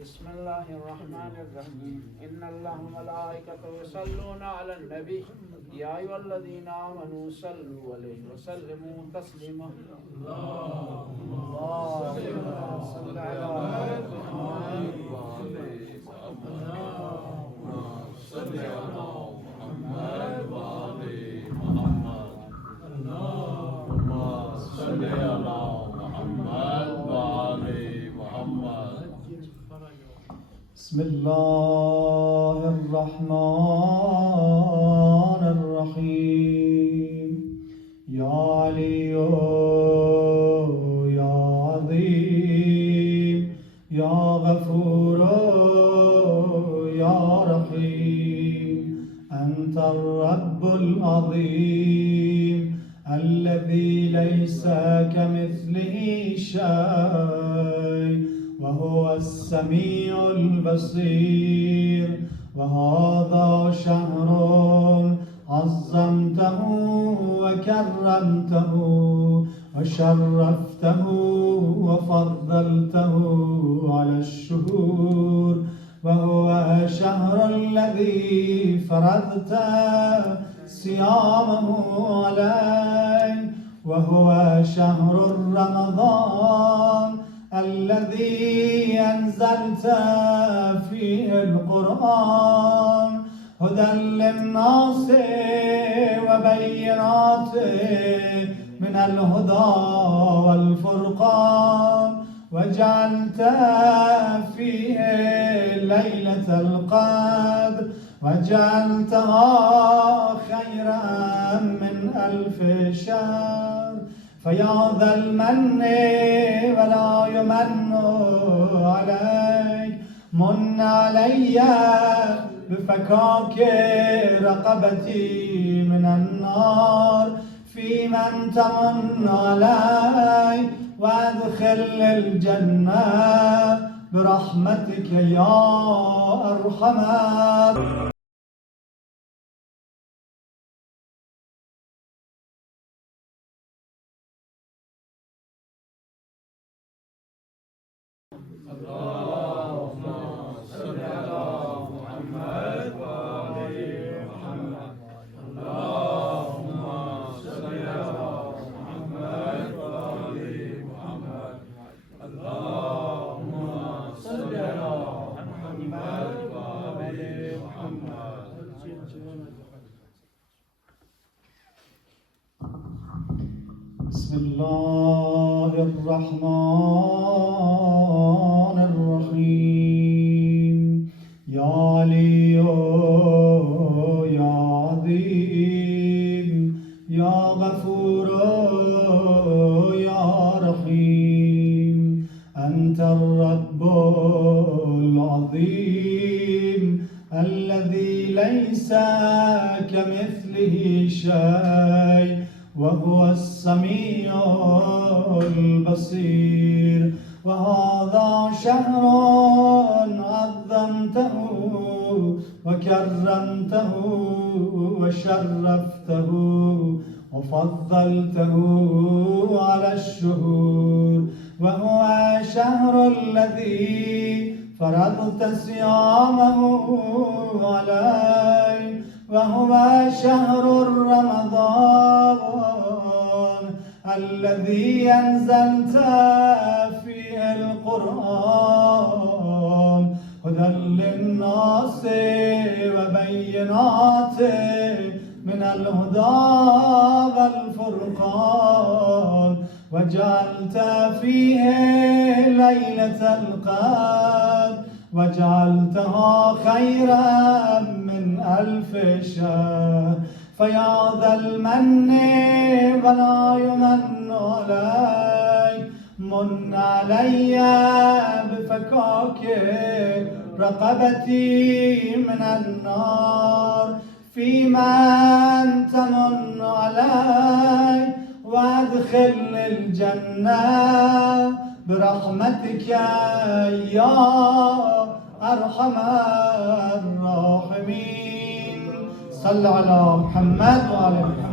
بسم الله الرحمن الرحيم إن الله وملائكته يصلون على النبي يا أيها الذين آمنوا صلوا عليه وسلموا تسليما اللهم صل على محمد صل على محمد وآل محمد اللهم صل على محمد وآل محمد بسم الله الرحمن الرحيم يا علي يا عظيم يا غفور يا رحيم أنت الرب العظيم الذي ليس كمثله شيء وهو السميع البصير وهذا شهر عظمته وكرمته وشرفته وفضلته على الشهور وهو شهر الذي فرضت صيامه عليه وهو شهر رمضان الذي أنزلت فيه القرآن هدى للناس وبينات من الهدى والفرقان وجعلت فيه ليلة القدر وجعلتها خيرا من 1000 شهر فيا ذا المن ولا يمن عليك من علي بفكاك رقبتي من النار في من تمن علي وادخل الجنة برحمتك يا أرحم اللهم صل على محمد وآل محمد اللهم صل على محمد وآل محمد اللهم صل على محمد وآل محمد بسم الله الرحمن الرحيم يا علي يا عظيم يا غفور يا رحيم أنت الرب العظيم الذي ليس كمثله شيء وهو السميع البصير وهذا شهر عظمته وكرمته وشرفته وفضلته على الشهور وهو شهر الذي فرضت صيامه عليه وهو شهر رمضان الذي أنزلت فيه القرآن هدى للناس وبينات من الهدى والفرقان وجعلت فيه ليلة القدر وجعلتها خيرا من 1000 شهر فيا ذا المن ولا يمن عليك من علي بفكاك رقبتي من النار في من تمن علي وادخل الجنة برحمتك يا أرحم الراحمين صل على محمد وعلى محمد